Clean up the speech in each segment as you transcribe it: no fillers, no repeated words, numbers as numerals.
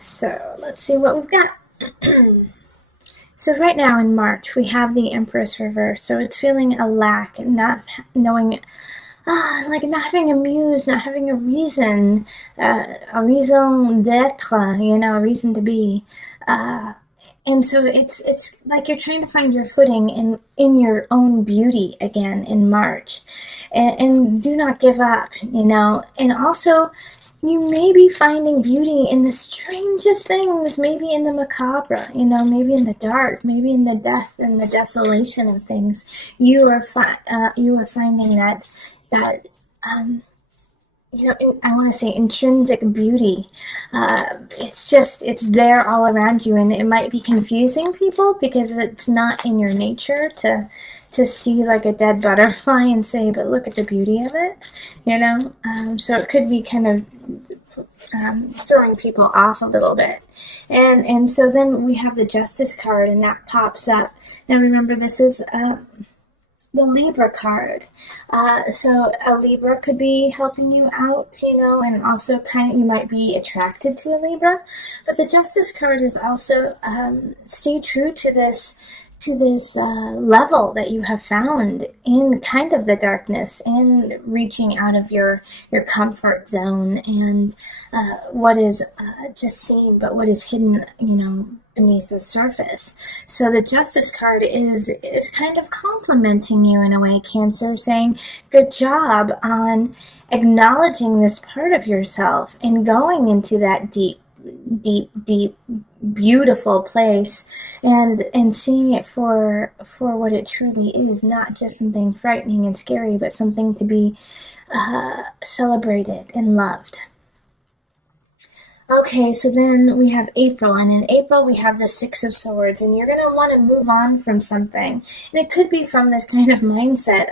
So let's see what we've got. So right now in March, we have the Empress reverse. So it's feeling a lack, not knowing, like not having a muse, not having a raison d'être, a reason to be. And so it's like you're trying to find your footing in your own beauty again in March. And do not give up, And also, you may be finding beauty in the strangest things, maybe in the macabre, maybe in the dark, maybe in the death and the desolation of things. You are finding that I want to say intrinsic beauty. It's there all around you, and it might be confusing people because it's not in your nature to see like a dead butterfly and say, but look at the beauty of it, so it could be kind of throwing people off a little bit. And so then we have the Justice card, and that pops up. Now remember, this is the Libra card. So a Libra could be helping you out, and also you might be attracted to a Libra. But the Justice card is also stay true to this level that you have found in kind of the darkness and reaching out of your comfort zone and what is just seen, but what is hidden, beneath the surface. So the Justice card is kind of complimenting you in a way, Cancer, saying good job on acknowledging this part of yourself and going into that deep, beautiful place and seeing it for what it truly is, not just something frightening and scary, but something to be celebrated and loved. Okay, so then we have April, and in April we have the Six of Swords, and you're going to want to move on from something. And it could be from this kind of mindset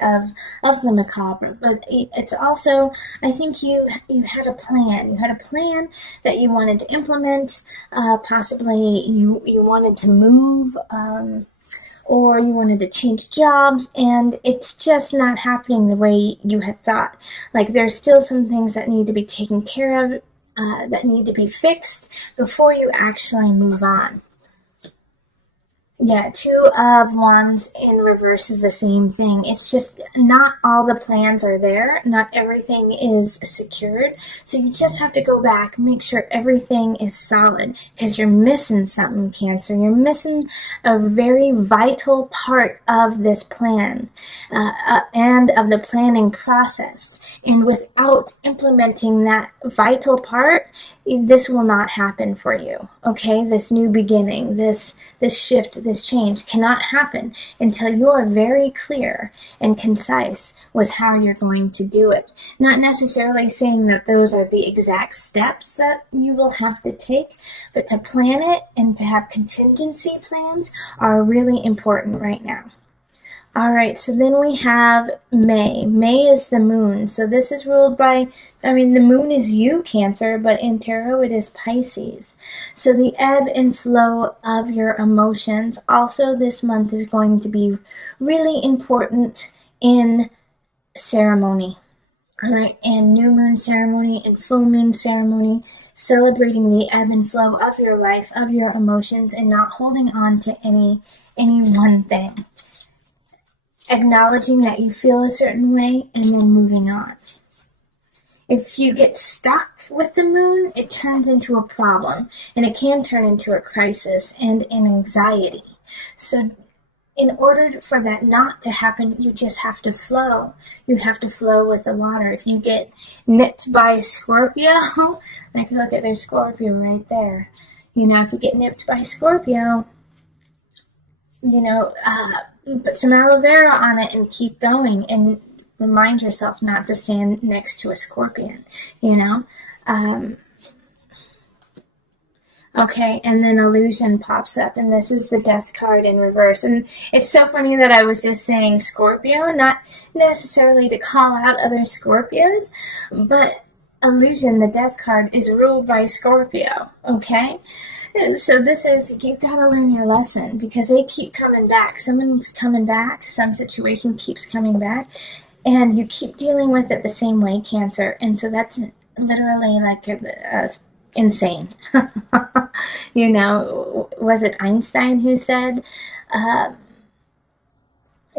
of the macabre, but it's also, I think you had a plan. You had a plan that you wanted to implement. Possibly you wanted to move, or you wanted to change jobs, and it's just not happening the way you had thought. Like there's still some things that need to be taken care of, that need to be fixed before you actually move on. Yeah, Two of Wands in reverse is the same thing. It's just not all the plans are there. Not everything is secured. So you just have to go back, make sure everything is solid, because you're missing something, Cancer. You're missing a very vital part of this plan and of the planning process. And without implementing that vital part, this will not happen for you. Okay, this new beginning, this shift, this change cannot happen until you are very clear and concise with how you're going to do it. Not necessarily saying that those are the exact steps that you will have to take, but to plan it and to have contingency plans are really important right now. All right, so then we have May. May is the moon. So this is ruled by, the moon is you, Cancer, but in tarot it is Pisces. So the ebb and flow of your emotions also this month is going to be really important in ceremony. All right, and new moon ceremony and full moon ceremony, celebrating the ebb and flow of your life, of your emotions, and not holding on to any one thing. Acknowledging that you feel a certain way and then moving on. If you get stuck with the moon, it turns into a problem, and it can turn into a crisis and an anxiety. So in order for that not to happen, you just have to flow. You have to flow with the water. If you get nipped by Scorpio, like look at their Scorpio right there. If you get nipped by Scorpio, put some aloe vera on it and keep going, and remind yourself not to stand next to a scorpion, Okay, and then illusion pops up, and this is the Death card in reverse. And it's so funny that I was just saying Scorpio, not necessarily to call out other Scorpios, but illusion, the Death card, is ruled by Scorpio, okay? So this is, you've got to learn your lesson, because they keep coming back. Someone's coming back, some situation keeps coming back, and you keep dealing with it the same way, Cancer. And so that's literally like insane. You know, was it Einstein who said,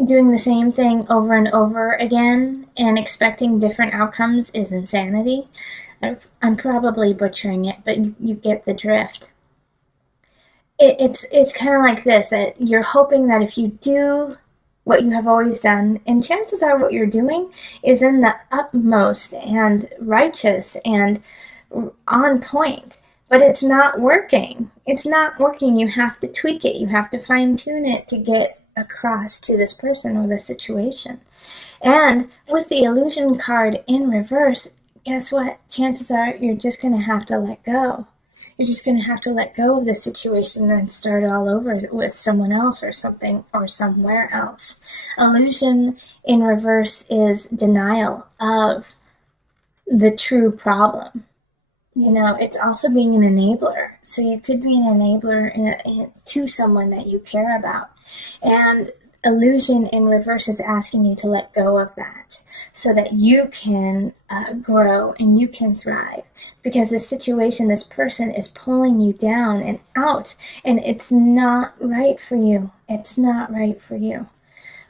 doing the same thing over and over again and expecting different outcomes is insanity? I'm probably butchering it, but you get the drift. It's kind of like this, that you're hoping that if you do what you have always done, and chances are what you're doing is in the utmost and righteous and on point, but it's not working. It's not working. You have to tweak it. You have to fine tune it to get across to this person or the situation. And with the illusion card in reverse, guess what? Chances are you're just going to have to let go. You're just going to have to let go of the situation and start all over with someone else or something or somewhere else. Illusion in reverse is denial of the true problem. You know, it's also being an enabler. So you could be an enabler to someone that you care about. And illusion in reverse is asking you to let go of that so that you can grow and you can thrive, because this situation, this person is pulling you down and out, and it's not right for you. It's not right for you.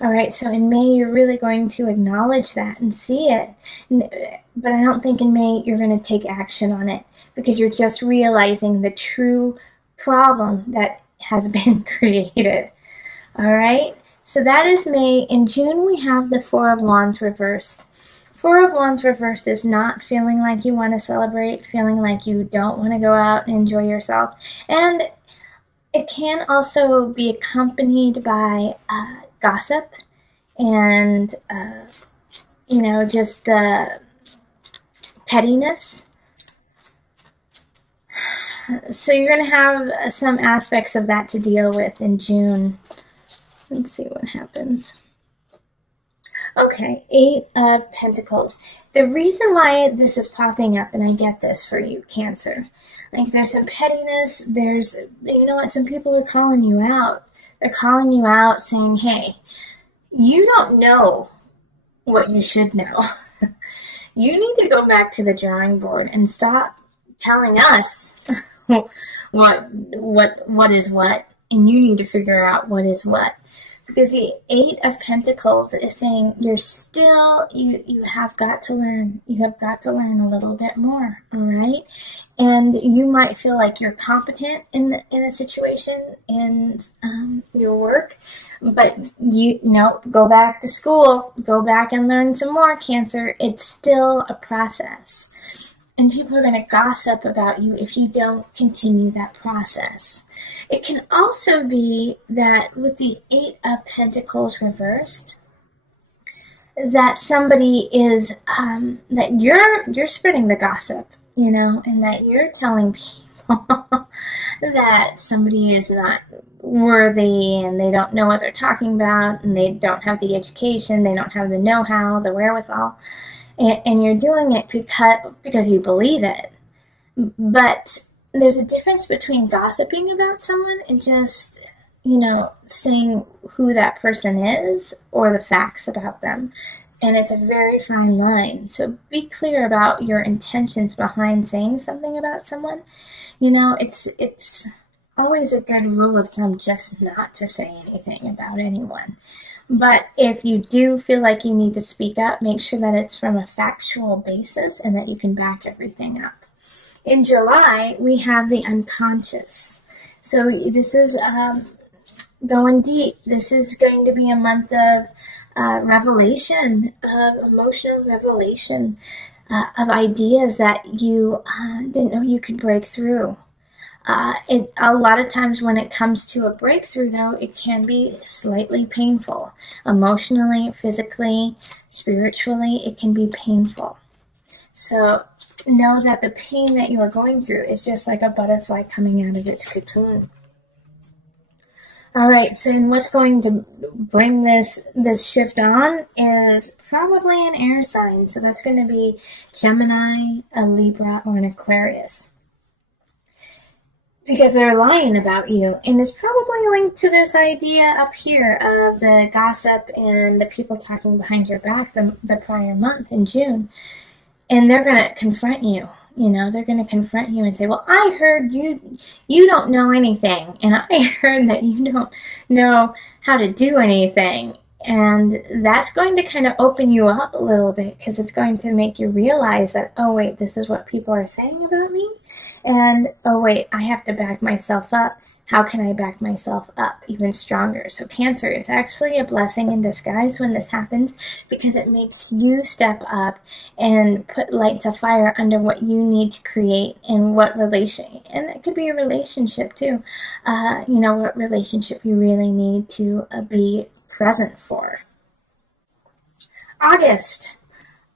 All right, so in May, you're really going to acknowledge that and see it. But I don't think in May you're going to take action on it, because you're just realizing the true problem that has been created. All right? So that is May. In June, we have the Four of Wands reversed. Four of Wands reversed is not feeling like you want to celebrate, feeling like you don't want to go out and enjoy yourself. And it can also be accompanied by gossip and, just the pettiness. So you're going to have some aspects of that to deal with in June. Let's see what happens. Okay, Eight of Pentacles. The reason why this is popping up, and I get this for you, Cancer, like there's some pettiness, some people are calling you out. They're calling you out saying, hey, you don't know what you should know. You need to go back to the drawing board and stop telling us what is what, and you need to figure out what is what. Because the Eight of Pentacles is saying you have got to learn. You have got to learn a little bit more, all right? And you might feel like you're competent in a situation in your work, but go back to school. Go back and learn some more, Cancer. It's still a process. And people are going to gossip about you if you don't continue that process. It can also be that with the Eight of Pentacles reversed, that somebody is, that you're spreading the gossip, and that you're telling people that somebody is not worthy and they don't know what they're talking about and they don't have the education, they don't have the know-how, the wherewithal. And you're doing it because you believe it. But there's a difference between gossiping about someone and just, saying who that person is or the facts about them. And it's a very fine line. So be clear about your intentions behind saying something about someone. It's always a good rule of thumb just not to say anything about anyone. But if you do feel like you need to speak up, make sure that it's from a factual basis and that you can back everything up. In July, we have the unconscious. So this is going deep. This is going to be a month of revelation, of emotional revelation, of ideas that you didn't know you could break through. A lot of times when it comes to a breakthrough, though, it can be slightly painful. Emotionally, physically, spiritually, it can be painful. So know that the pain that you are going through is just like a butterfly coming out of its cocoon. All right, so what's going to bring this shift on is probably an air sign. So that's going to be Gemini, a Libra, or an Aquarius. Because they're lying about you. And it's probably linked to this idea up here of the gossip and the people talking behind your back the prior month in June. and they're going to confront you. You know, they're going to confront you and say, well, I heard you don't know anything, and I heard that you don't know how to do anything. And that's going to kind of open you up a little bit, because it's going to make you realize that, oh, wait, this is what people are saying about me. And, oh, wait, I have to back myself up. How can I back myself up even stronger? So Cancer, it's actually a blessing in disguise when this happens, because it makes you step up and put light to fire under what you need to create in what relation. And it could be a relationship too. You know, what relationship you really need to be present for.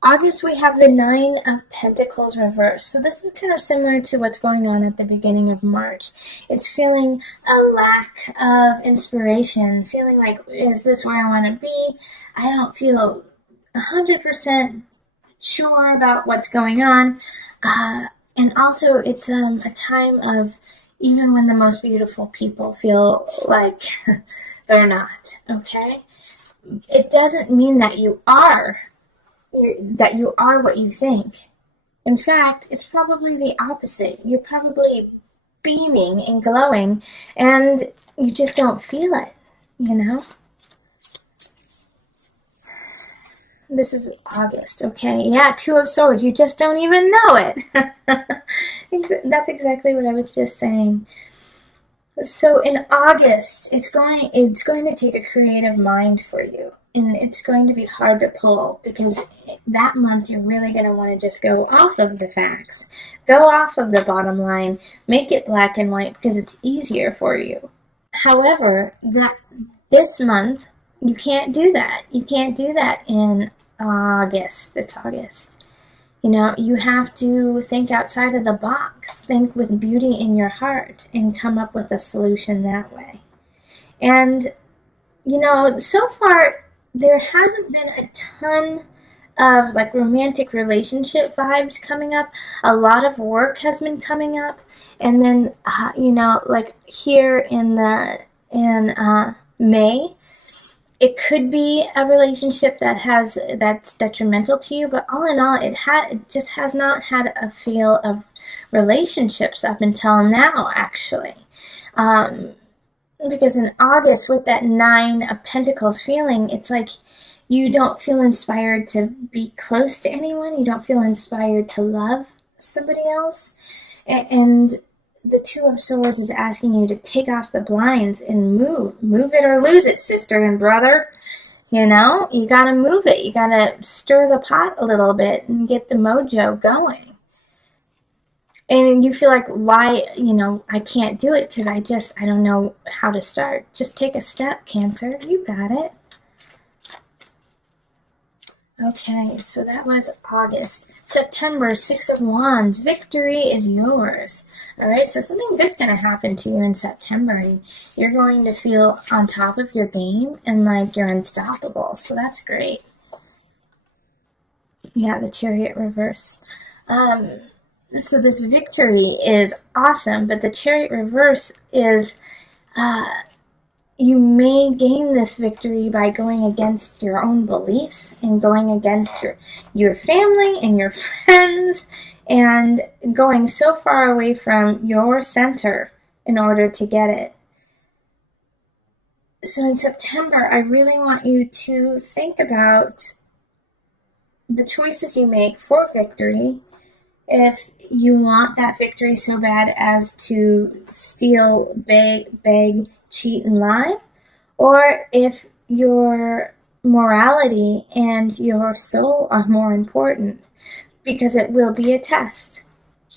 August, we have the Nine of Pentacles reversed. So this is kind of similar to what's going on at the beginning of March. It's feeling a lack of inspiration, feeling like, is this where I want to be? I don't feel 100% sure about what's going on. And also, it's a time of, even when the most beautiful people feel like they're not, okay? It doesn't mean that you are what you think. In fact, it's probably the opposite. You're probably beaming and glowing, and you just don't feel it, you know? This is August, okay? Yeah, Two of Swords. You just don't even know it. That's exactly what I was just saying. So in August, it's going to take a creative mind for you. And it's going to be hard to pull, because that month you're really going to want to just go off of the facts. Go off of the bottom line. Make it black and white, because it's easier for you. However, this month, you can't do that. You can't do that in August. It's August. You know, you have to think outside of the box. Think with beauty in your heart and come up with a solution that way. And, you know, so far, there hasn't been a ton of like romantic relationship vibes coming up. A lot of work has been coming up, and then you know, like here in May, it could be a relationship that's detrimental to you. But all in all, it just has not had a feel of relationships up until now, actually. Because in August, with that Nine of Pentacles feeling, it's like you don't feel inspired to be close to anyone. You don't feel inspired to love somebody else. And the Two of Swords is asking you to take off the blinds and move. Move it or lose it, sister and brother. You know, you got to move it. You got to stir the pot a little bit and get the mojo going. And you feel like, why, you know, I can't do it because I don't know how to start. Just take a step, Cancer. You got it. Okay, so that was August. September, Six of Wands. Victory is yours. All right, so something good's going to happen to you in September. And you're going to feel on top of your game and like you're unstoppable. So that's great. Yeah, the Chariot reverse. So this victory is awesome, but the Chariot reverse is, you may gain this victory by going against your own beliefs and going against your family and your friends and going so far away from your center in order to get it. So in September, I really want you to think about the choices you make for victory. If you want that victory so bad as to steal, beg, cheat, and lie, or if your morality and your soul are more important, because it will be a test.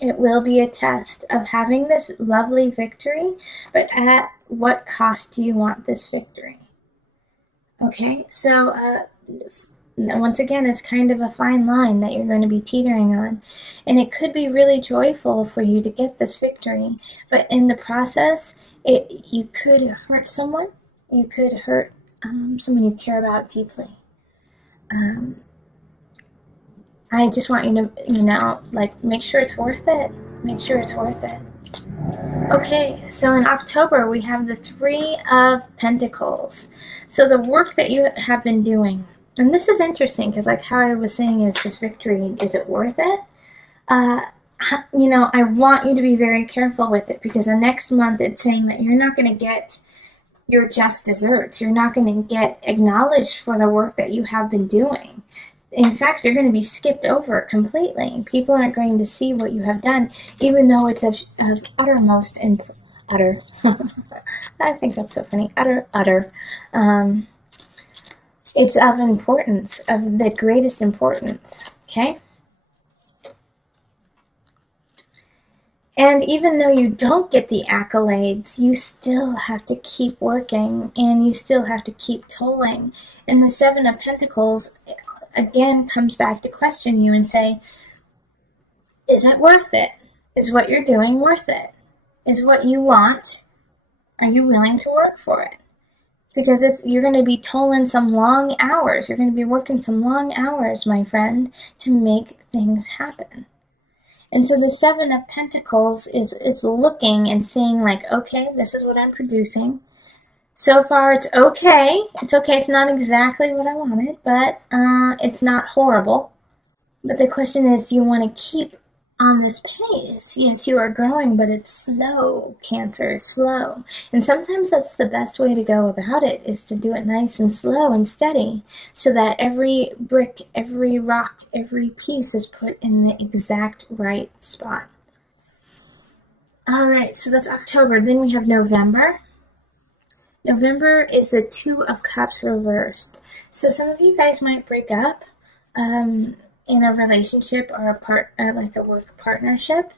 It will be a test of having this lovely victory, but at what cost do you want this victory? Okay, so once again, it's kind of a fine line that you're going to be teetering on. And it could be really joyful for you to get this victory. But in the process, you could hurt someone. You could hurt someone you care about deeply. I just want you to, you know, like, make sure it's worth it. Make sure it's worth it. Okay, so in October, we have the Three of Pentacles. So the work that you have been doing, And this is interesting because, like how I was saying, is this victory, is it worth it? You know, I want you to be very careful with it, because the next month it's saying that you're not going to get your just desserts. You're not going to get acknowledged for the work that you have been doing. In fact, you're going to be skipped over completely. People aren't going to see what you have done, even though it's of uttermost and utter. I think that's so funny. Utter. It's of importance, of the greatest importance. Okay? And even though you don't get the accolades, you still have to keep working, and you still have to keep tolling. And the Seven of Pentacles, again, comes back to question you and say, is it worth it? Is what you're doing worth it? Is what you want, are you willing to work for it? Because you're going to be tolling some long hours. You're going to be working some long hours, my friend, to make things happen. And so the Seven of Pentacles is looking and seeing like, okay, this is what I'm producing. So far, it's okay. It's okay. It's not exactly what I wanted, but it's not horrible. But the question is, do you want to keep on this pace? Yes, you are growing, but it's slow, Cancer. It's slow. And sometimes that's the best way to go about it, is to do it nice and slow and steady, so that every brick, every rock, every piece is put in the exact right spot. All right, so that's October. Then we have November. November is the Two of Cups reversed. So some of you guys might break up in a relationship or like a work partnership,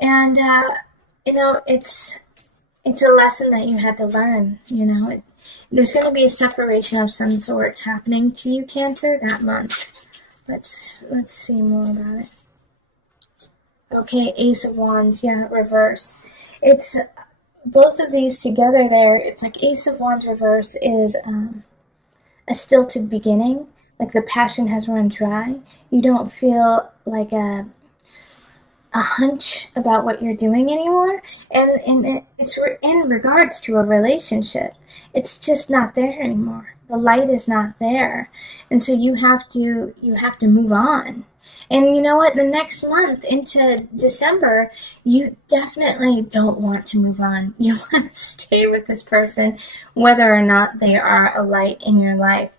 and you know, it's a lesson that you had to learn. You know, there's going to be a separation of some sort happening to you, Cancer, that month. Let's see more about it. Okay, Ace of Wands, yeah, reverse. It's both of these together there. It's like Ace of Wands reverse is a stilted beginning. Like the passion has run dry. You don't feel like a hunch about what you're doing anymore. And it's in regards to a relationship. It's just not there anymore. The light is not there. And so you have to move on. And you know what? The next month into December, you definitely don't want to move on. You want to stay with this person, whether or not they are a light in your life.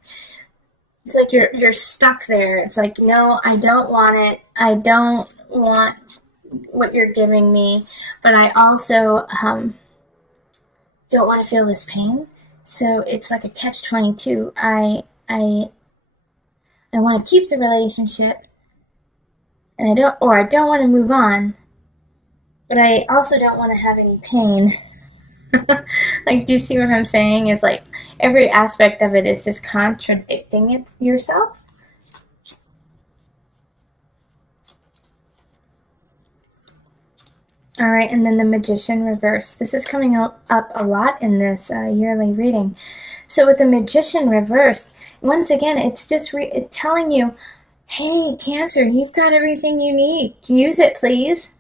It's like you're stuck there. It's like, no, I don't want it. I don't want what you're giving me, but I also don't want to feel this pain. So it's like a catch-22. I want to keep the relationship, and I don't want to move on, but I also don't want to have any pain. Like, do you see what I'm saying? It's like every aspect of it is just contradicting yourself. All right, and then the Magician reverse. This is coming up a lot in this yearly reading. So with the Magician reverse, once again, it's just telling you, hey, Cancer, you've got everything you need. Use it, please.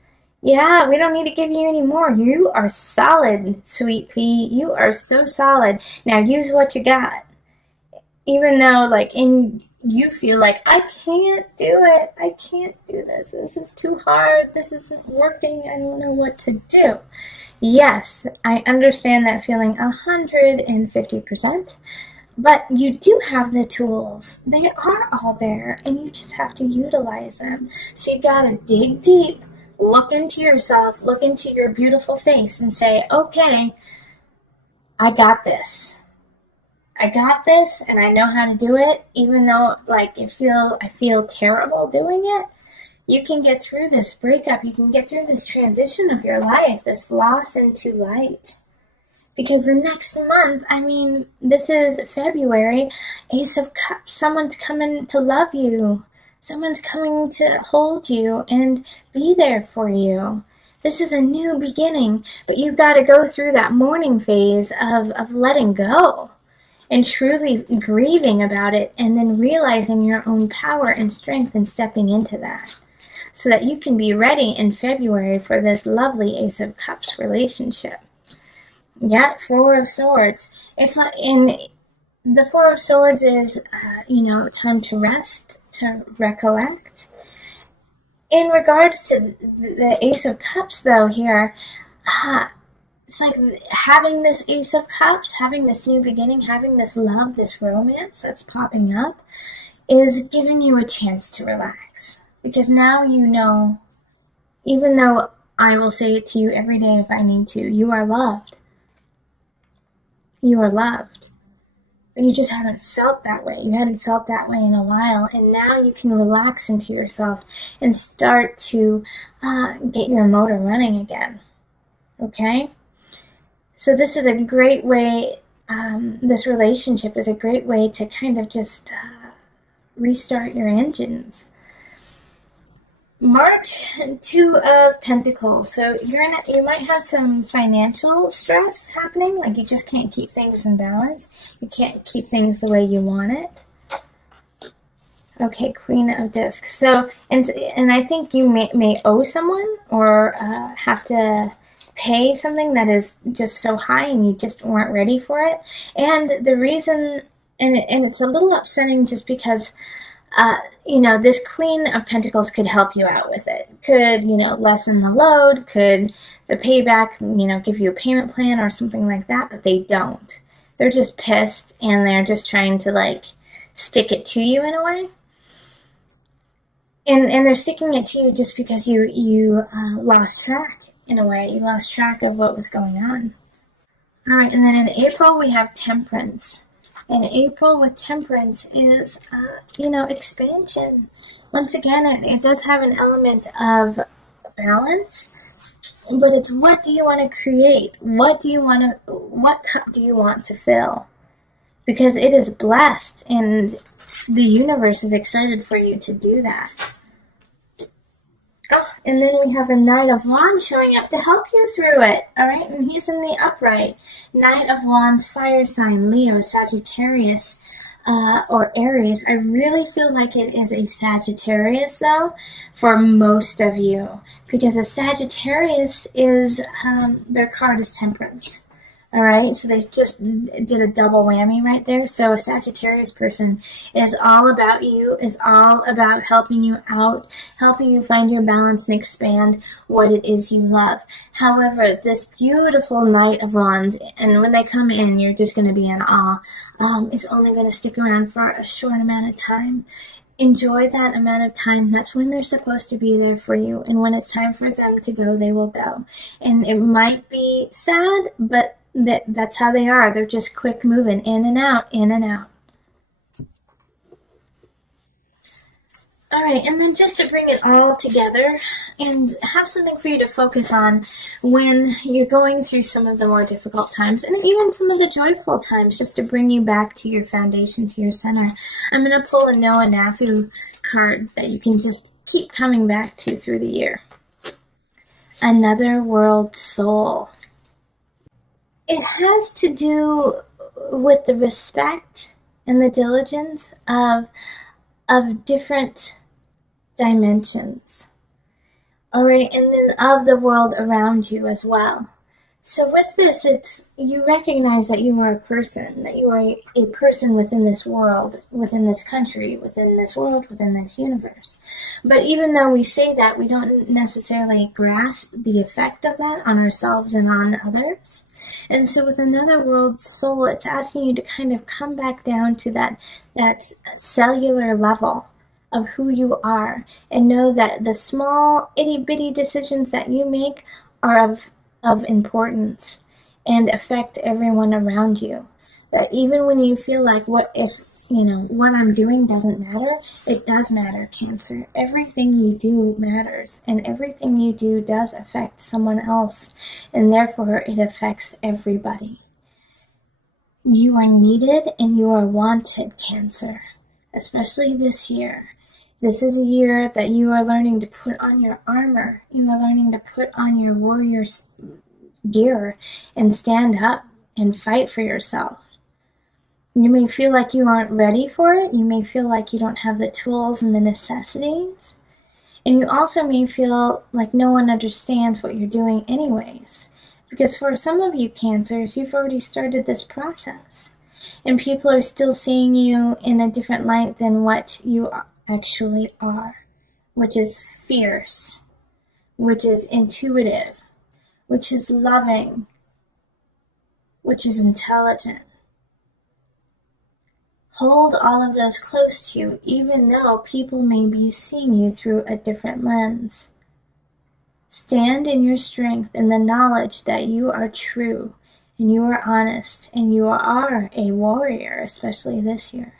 Yeah, we don't need to give you any more. You are solid, sweet pea. You are so solid. Now use what you got. Even though, like, you feel like, I can't do it. I can't do this. This is too hard. This isn't working. I don't know what to do. Yes, I understand that feeling 150%. But you do have the tools. They are all there, and you just have to utilize them. So you gotta dig deep. Look into yourself, look into your beautiful face and say, okay, I got this. I got this, and I know how to do it. Even though, like, I feel terrible doing it, you can get through this breakup. You can get through this transition of your life, this loss into light. Because the next month, I mean, this is February, Ace of Cups, someone's coming to love you. Someone's coming to hold you and be there for you. This is a new beginning, but you've got to go through that mourning phase of letting go and truly grieving about it, and then realizing your own power and strength and stepping into that, so that you can be ready in February for this lovely Ace of Cups relationship. Yeah, Four of Swords. It's not in. The Four of Swords is, time to rest, to recollect. In regards to the Ace of Cups, though, here, it's like having this Ace of Cups, having this new beginning, having this love, this romance that's popping up, is giving you a chance to relax. Because now you know, even though I will say it to you every day if I need to, you are loved. You are loved. But you just haven't felt that way. You hadn't felt that way in a while. And now you can relax into yourself and start to get your motor running again. Okay? So this is a great way, this relationship is a great way to kind of just restart your engines. March, Two of Pentacles. So you might have some financial stress happening, like you just can't keep things in balance. You can't keep things the way you want it. Okay, Queen of Discs. So, and I think you may owe someone or have to pay something that is just so high and you just weren't ready for it. And the reason, and it's a little upsetting just because this Queen of Pentacles could help you out with it. Could, lessen the load. Could the payback, give you a payment plan or something like that. But they don't. They're just pissed and they're just trying to, stick it to you in a way. And they're sticking it to you just because you lost track, in a way. You lost track of what was going on. All right, and then in April we have Temperance. And April with Temperance is, expansion. Once again, it does have an element of balance, but it's what do you want to create? What cup do you want to fill? Because it is blessed, and the universe is excited for you to do that. Oh, and then we have a Knight of Wands showing up to help you through it, all right? And he's in the upright. Knight of Wands, fire sign, Leo, Sagittarius, or Aries. I really feel like it is a Sagittarius, though, for most of you. Because a Sagittarius is, their card is Temperance. All right, so they just did a double whammy right there. So a Sagittarius person is all about you, is all about helping you out, helping you find your balance and expand what it is you love. However, this beautiful Knight of Wands, and when they come in, you're just going to be in awe, is only going to stick around for a short amount of time. Enjoy that amount of time. That's when they're supposed to be there for you. And when it's time for them to go, they will go. And it might be sad, but that's how they are. They're just quick moving, in and out, in and out. All right, and then just to bring it all together and have something for you to focus on when you're going through some of the more difficult times and even some of the joyful times, just to bring you back to your foundation, to your center. I'm going to pull a Noah Nafu card that you can just keep coming back to through the year. Another World Soul. It has to do with the respect and the diligence of different dimensions. All right, and then of the world around you as well. So with this, you recognize that you are a person, that you are a person within this world, within this country, within this world, within this universe. But even though we say that, we don't necessarily grasp the effect of that on ourselves and on others. And so with Another World Soul, it's asking you to kind of come back down to that cellular level of who you are, and know that the small itty-bitty decisions that you make are of importance and affect everyone around you. That even when you feel like what I'm doing doesn't matter, it does matter, Cancer. Everything you do matters, and everything you do does affect someone else, and therefore it affects everybody. You are needed and you are wanted, Cancer, especially this year. This is a year that you are learning to put on your armor. You are learning to put on your warrior gear and stand up and fight for yourself. You may feel like you aren't ready for it. You may feel like you don't have the tools and the necessities. And you also may feel like no one understands what you're doing anyways. Because for some of you Cancers, you've already started this process. And people are still seeing you in a different light than what you actually are, which is fierce, which is intuitive, which is loving, which is intelligent. Hold all of those close to you, even though people may be seeing you through a different lens. Stand in your strength and the knowledge that you are true and you are honest and you are a warrior, especially this year.